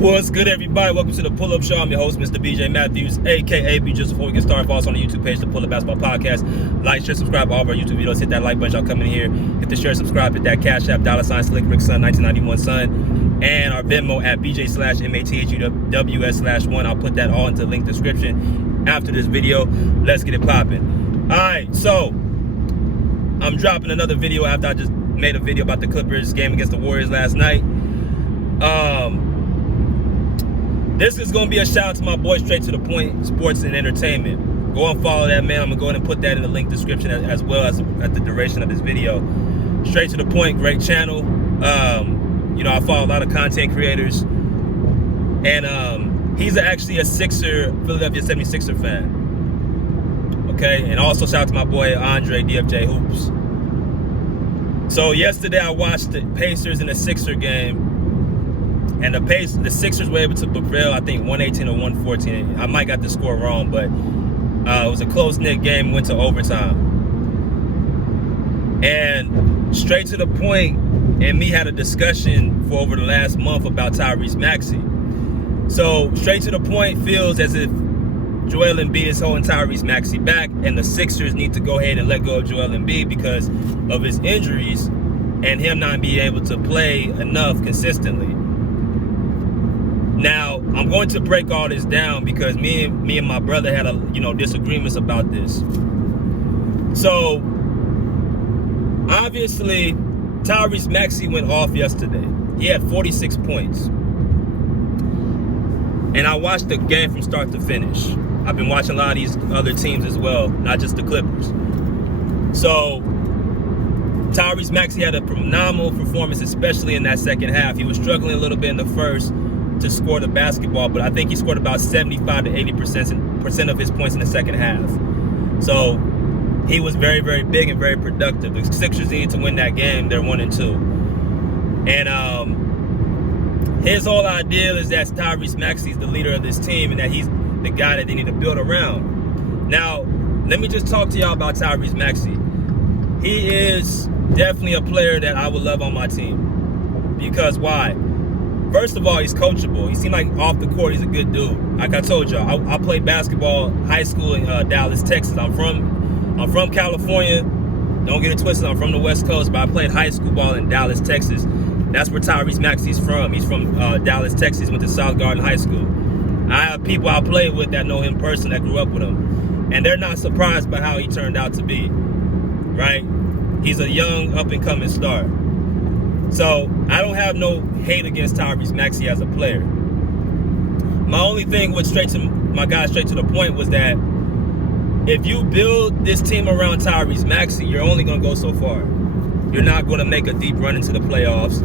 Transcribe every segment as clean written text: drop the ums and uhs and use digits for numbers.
What's good, everybody? Welcome to the Pull-Up Show. I'm your host, Mr. BJ Matthews, a.k.a. B. Just before we get started, follow us on the YouTube page, the Pull-Up Basketball Podcast. Like, share, subscribe to all of our YouTube videos. Hit that like button, y'all coming in here. Hit the share, subscribe, hit that Cash App, $ Slick Rick Son, 1991 Son, and our Venmo at BJ/MATHUWS/1. I'll put that all into the link description after this video. Let's get it popping. All right, so I'm dropping another video after I just made a video about the Clippers game against the Warriors last night. This is going to be a shout out to my boy Straight to the Point Sports and Entertainment. Go and follow that man. I'm going to go ahead and put that in the link description as well as at the duration of this video. Straight to the Point, great channel. I follow a lot of content creators. And he's actually a Philadelphia 76er fan. Okay, and also shout out to my boy Andre DFJ Hoops. So yesterday I watched the Pacers in the Sixer game. And the Sixers were able to prevail, I think, 118 or 114. I might got the score wrong, but it was a close-knit game, went to overtime. And Straight to the Point and me had a discussion for over the last month about Tyrese Maxey. So Straight to the Point feels as if Joel Embiid is holding Tyrese Maxey back, and the Sixers need to go ahead and let go of Joel Embiid because of his injuries and him not being able to play enough consistently. Now, I'm going to break all this down because me and my brother had disagreements about this. So, obviously, Tyrese Maxey went off yesterday. He had 46 points. And I watched the game from start to finish. I've been watching a lot of these other teams as well, not just the Clippers. So, Tyrese Maxey had a phenomenal performance, especially in that second half. He was struggling a little bit in the first to score the basketball, but I think he scored about 75 to 80% of his points in the second half. So he was very, very big and very productive. The Sixers needed to win that game. They're 1-2. And his whole idea is that Tyrese Maxey is the leader of this team and that he's the guy that they need to build around. Now, let me just talk to y'all about Tyrese Maxey. He is definitely a player that I would love on my team. Because why? First of all, he's coachable. He seemed like off the court, he's a good dude. Like I told y'all, I played basketball high school in Dallas, Texas. I'm from California. Don't get it twisted. I'm from the West Coast, but I played high school ball in Dallas, Texas. That's where Tyrese Maxey's from. He's from Dallas, Texas. Went to South Garden High School. I have people I played with that know him personally, that grew up with him, and they're not surprised by how he turned out to be. Right? He's a young, up-and-coming star. So I don't have no hate against Tyrese Maxey as a player. My only thing with Straight to the Point was that if you build this team around Tyrese Maxey, you're only going to go so far. You're not going to make a deep run into the playoffs.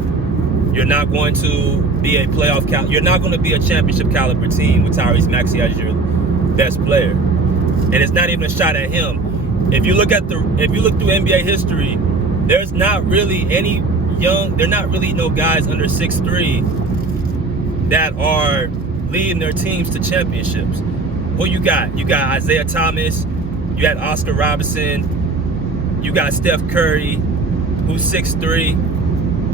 You're not going to be you're not going to be a championship caliber team with Tyrese Maxey as your best player. And it's not even a shot at him. If you look through NBA history, there's not really any they're not really no guys under 6'3" that are leading their teams to championships. Who you got? You got Isaiah Thomas, you got Oscar Robertson, you got Steph Curry, who's 6'3".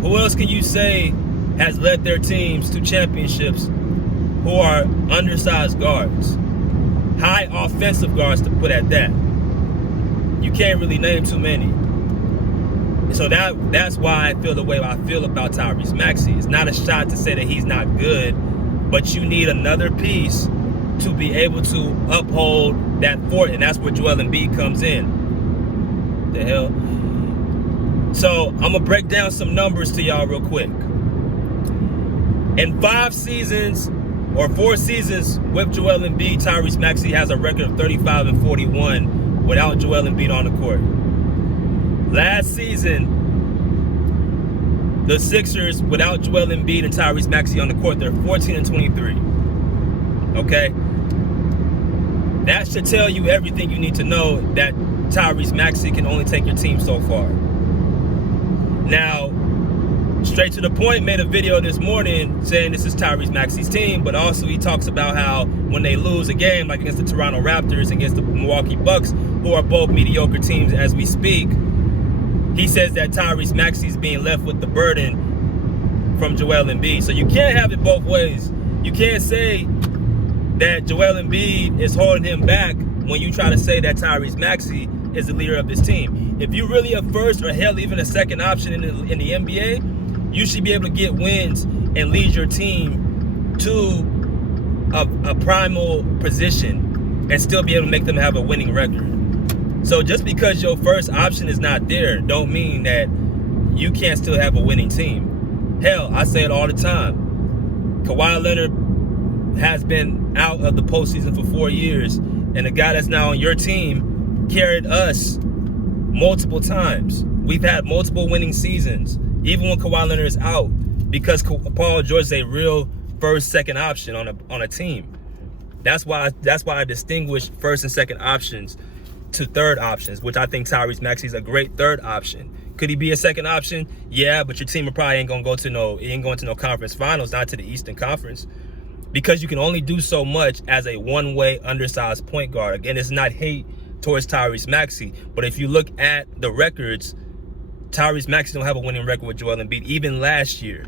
Who else can you say has led their teams to championships who are undersized guards? High offensive guards, to put at that. You can't really name too many. So that's why I feel the way I feel about Tyrese Maxey. It's not a shot to say that he's not good, but you need another piece to be able to uphold that fort, and that's where Joel Embiid comes in. The hell? So I'm going to break down some numbers to y'all real quick. In 4 seasons with Joel Embiid, Tyrese Maxey has a record of 35-41 without Joel Embiid on the court. Last season, the Sixers, without Joel Embiid and Tyrese Maxey on the court, they're 14-23. Okay? That should tell you everything you need to know that Tyrese Maxey can only take your team so far. Now, Straight to the Point made a video this morning saying this is Tyrese Maxey's team, but also he talks about how when they lose a game, like against the Toronto Raptors, against the Milwaukee Bucks, who are both mediocre teams as we speak, he says that Tyrese Maxey's being left with the burden from Joel Embiid. So you can't have it both ways. You can't say that Joel Embiid is holding him back when you try to say that Tyrese Maxey is the leader of this team. If you're really a first or hell even a second option in the NBA, you should be able to get wins and lead your team to a primal position and still be able to make them have a winning record. So just because your first option is not there, don't mean that you can't still have a winning team. Hell, I say it all the time. Kawhi Leonard has been out of the postseason for 4 years, and the guy that's now on your team carried us multiple times. We've had multiple winning seasons, even when Kawhi Leonard is out, because Paul George is a real first, second option on a team. That's why I distinguish first and second options to third options, which I think Tyrese Maxey is a great third option. Could he be a second option? Yeah, but your team probably ain't going to no conference finals, not to the Eastern Conference, because you can only do so much as a one-way undersized point guard. Again, it's not hate towards Tyrese Maxey, but if you look at the records, Tyrese Maxey don't have a winning record with Joel Embiid, even last year.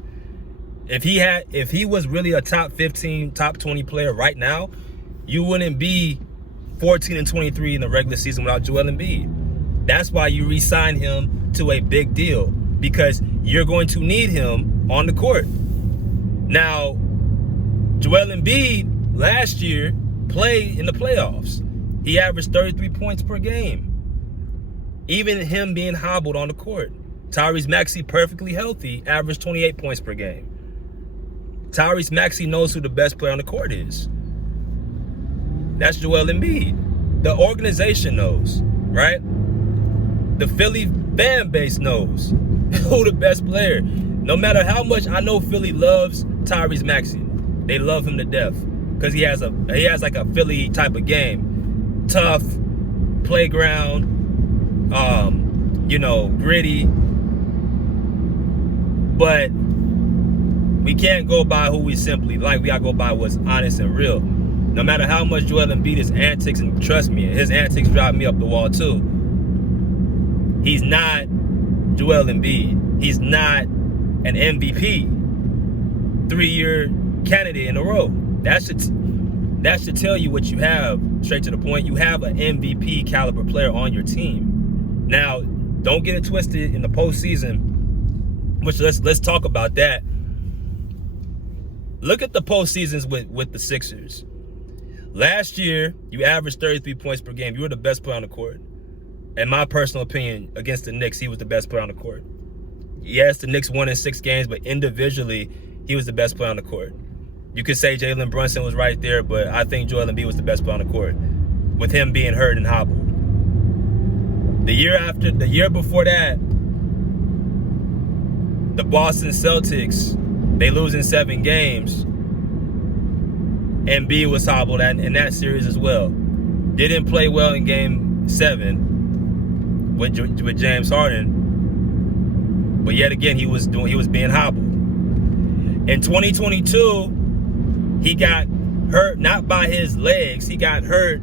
If he was really a top 15, top 20 player right now, you wouldn't be 14-23 in the regular season without Joel Embiid. That's why you re-sign him to a big deal, because you're going to need him on the court. Now, Joel Embiid last year played in the playoffs. He averaged 33 points per game. Even him being hobbled on the court. Tyrese Maxey, perfectly healthy, averaged 28 points per game. Tyrese Maxey knows who the best player on the court is. That's Joel Embiid. The organization knows, right? The Philly fan base knows who the best player. No matter how much I know Philly loves Tyrese Maxey, they love him to death because he has like a Philly type of game, tough, playground, gritty. But we can't go by who we simply like. We gotta go by what's honest and real. No matter how much Joel Embiid his antics, and trust me, his antics drive me up the wall too. He's not Joel Embiid. He's not an MVP. 3-year candidate in a row. That should tell you what you have. Straight to the point, you have an MVP caliber player on your team. Now, don't get it twisted in the postseason, which let's talk about that. Look at the postseasons with the Sixers. Last year, you averaged 33 points per game. You were the best player on the court. In my personal opinion, against the Knicks, he was the best player on the court. Yes, the Knicks won in 6 games, but individually, he was the best player on the court. You could say Jalen Brunson was right there, but I think Joel Embiid was the best player on the court, with him being hurt and hobbled. The year before that, the Boston Celtics, they lose in 7 games. Embiid was hobbled in that series as well. Didn't play well in Game 7 with James Harden, but yet again he was being hobbled. In 2022, he got hurt not by his legs. He got hurt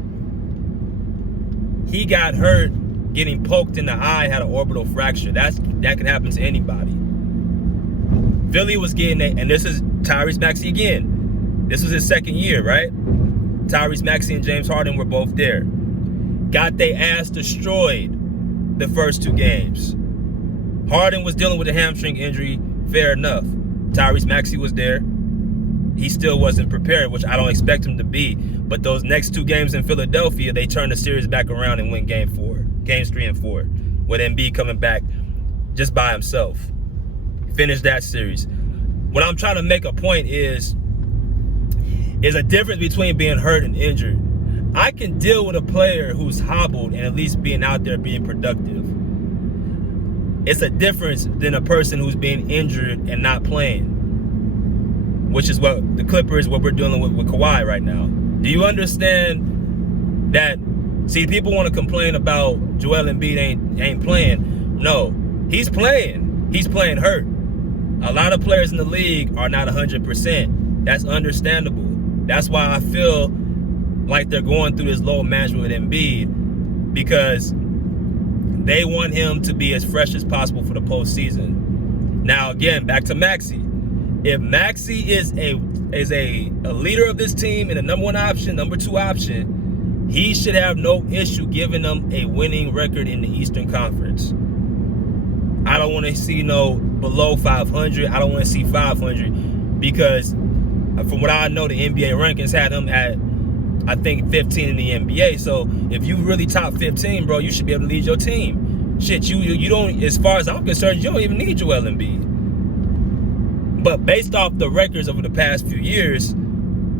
getting poked in the eye, had an orbital fracture. That can happen to anybody. Philly was getting it, and this is Tyrese Maxey again. This was his 2nd year, right? Tyrese Maxey and James Harden were both there. Got their ass destroyed the first 2 games. Harden was dealing with a hamstring injury, fair enough. Tyrese Maxey was there. He still wasn't prepared, which I don't expect him to be. But those next 2 games in Philadelphia, they turned the series back around and win Games 3 and 4, with Embiid coming back just by himself. Finished that series. What I'm trying to make a point is a difference between being hurt and injured. I can deal with a player who's hobbled and at least being out there being productive. It's a difference than a person who's being injured and not playing, which is what the Clippers, what we're dealing with Kawhi right now. Do you understand that? See, people want to complain about Joel Embiid ain't playing. No, he's playing. He's playing hurt. A lot of players in the league are not 100%. That's understandable. That's why I feel like they're going through this low management with Embiid, because they want him to be as fresh as possible for the postseason. Now, again, back to Maxey. if Maxey is a leader of this team and a number 1 option, number 2 option, he should have no issue giving them a winning record in the Eastern Conference. I don't want to see no below 500. I don't want to see 500 because from what I know, the NBA rankings had them at, I think, 15 in the NBA. So if you really top 15, bro, you should be able to lead your team. Shit, you don't, as far as I'm concerned, you don't even need Joel Embiid. But based off the records over the past few years,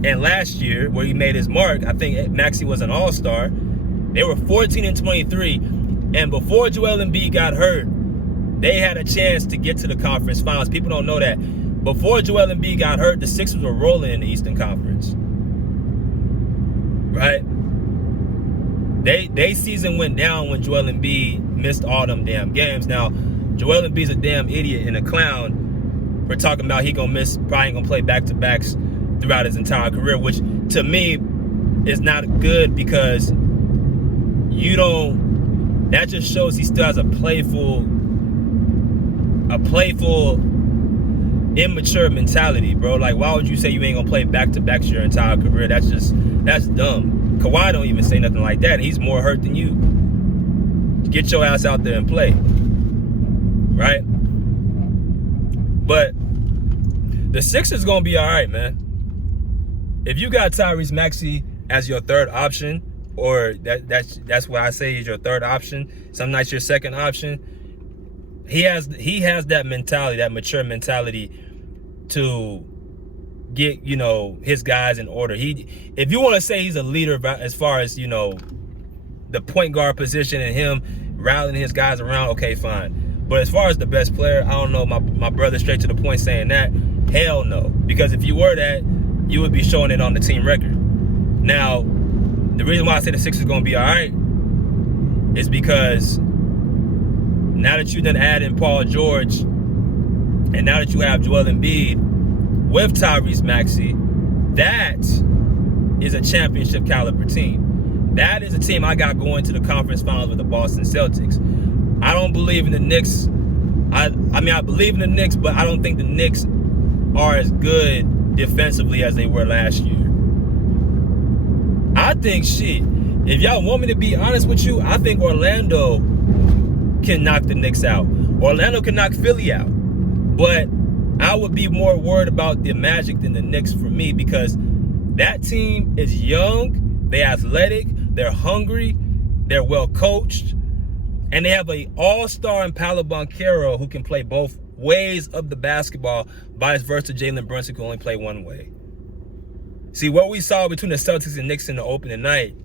and last year where he made his mark, I think Maxey was an all-star. They were 14 and 23. And before Joel Embiid got hurt, they had a chance to get to the conference finals. People don't know that. Before Joel Embiid got hurt, the Sixers were rolling in the Eastern Conference. Right? They season went down when Joel Embiid missed all them damn games. Now, Joel Embiid's a damn idiot and a clown. We're talking about he gonna miss, probably gonna play back-to-backs throughout his entire career, which to me is not good because that just shows he still has a playful, immature mentality, bro. Like, why would you say you ain't gonna play back-to-backs your entire career? That's dumb. Kawhi don't even say nothing like that. He's more hurt than you. Get your ass out there and play. Right? But the Sixers gonna be all right, man. If you got Tyrese Maxey as your 3rd option, or that's what I say is your 3rd option, some nights your 2nd option, he has that mentality, that mature mentality to get, his guys in order. If you want to say he's a leader as far as, the point guard position and him rallying his guys around, okay, fine. But as far as the best player, I don't know, my brother straight to the point saying that, hell no. Because if you were that, you would be showing it on the team record. Now, the reason why I say the Sixers are going to be all right is because now that you done add in Paul George, and now that you have Joel Embiid with Tyrese Maxey, that is a championship caliber team. That is a team I got going to the conference finals with the Boston Celtics. I don't believe in the Knicks. I believe in the Knicks, but I don't think the Knicks are as good defensively as they were last year. I think, if y'all want me to be honest with you, I think Orlando can knock the Knicks out. Orlando can knock Philly out. But I would be more worried about the Magic than the Knicks for me because that team is young, they're athletic, they're hungry, they're well coached, and they have an all-star in Paolo Banchero who can play both ways of the basketball, vice versa Jalen Brunson can only play one way. See, what we saw between the Celtics and Knicks in the opening night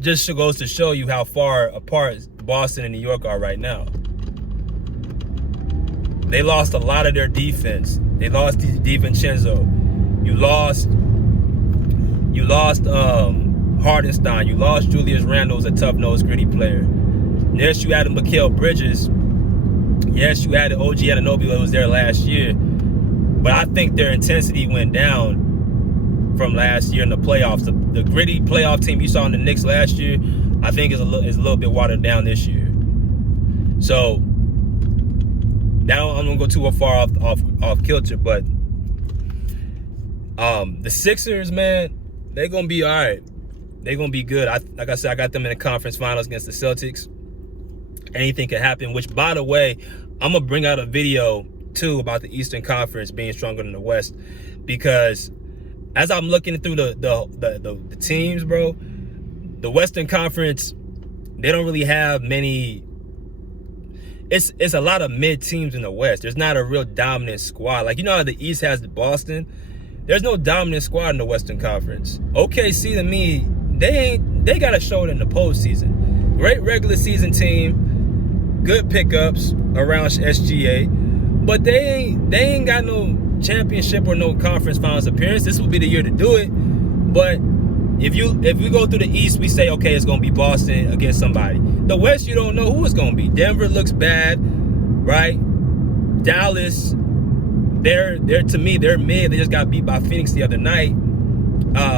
just goes to show you how far apart Boston and New York are right now. They lost a lot of their defense. They lost DiVincenzo. You lost Hardenstein. You lost Julius Randle, who's a tough-nosed, gritty player. Yes, you added Mikal Bridges. Yes, you added OG Anunoby, who was there last year. But I think their intensity went down from last year in the playoffs. The gritty playoff team you saw in the Knicks last year, I think is a little bit watered down this year. So now I'm gonna go too far off kilter, but the Sixers, man, they're gonna be all right. They're gonna be good. Like I said, I got them in the conference finals against the Celtics. Anything can happen. Which, by the way, I'm gonna bring out a video too about the Eastern Conference being stronger than the West, because as I'm looking through the teams, bro, the Western Conference, they don't really have many. It's a lot of mid teams in the West. There's not a real dominant squad. Like, you know how the East has the Boston? There's no dominant squad in the Western Conference. OKC, to me, they got to show it in the postseason. Great regular season team, good pickups around SGA, but they ain't got no championship or no conference finals appearance. This will be the year to do it. But if we go through the East, we say, okay, it's gonna be Boston against somebody. The West, you don't know who it's gonna be. Denver looks bad, right? Dallas, they're to me, they're mid. They just got beat by Phoenix the other night.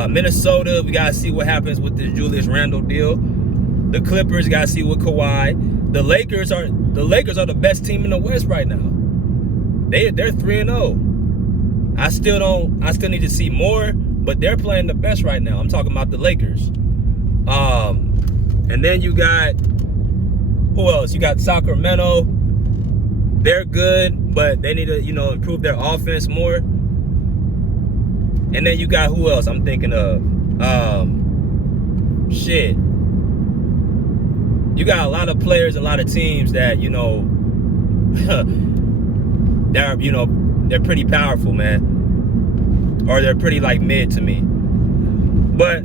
Minnesota, we gotta see what happens with the Julius Randle deal. The Clippers, gotta see with Kawhi. The Lakers are the best team in the West right now. they're 3-0. I still need to see more, but they're playing the best right now. I'm talking about the Lakers. And then you got, who else? You got Sacramento. They're good, but they need to, improve their offense more. And then you got who else I'm thinking of? Shit. You got a lot of players, a lot of teams that, they're pretty powerful, man. Or they're pretty like mid to me. But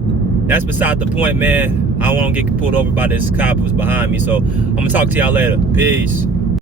that's beside the point, man. I don't want to get pulled over by this cop who's behind me. So I'm gonna talk to y'all later. Peace.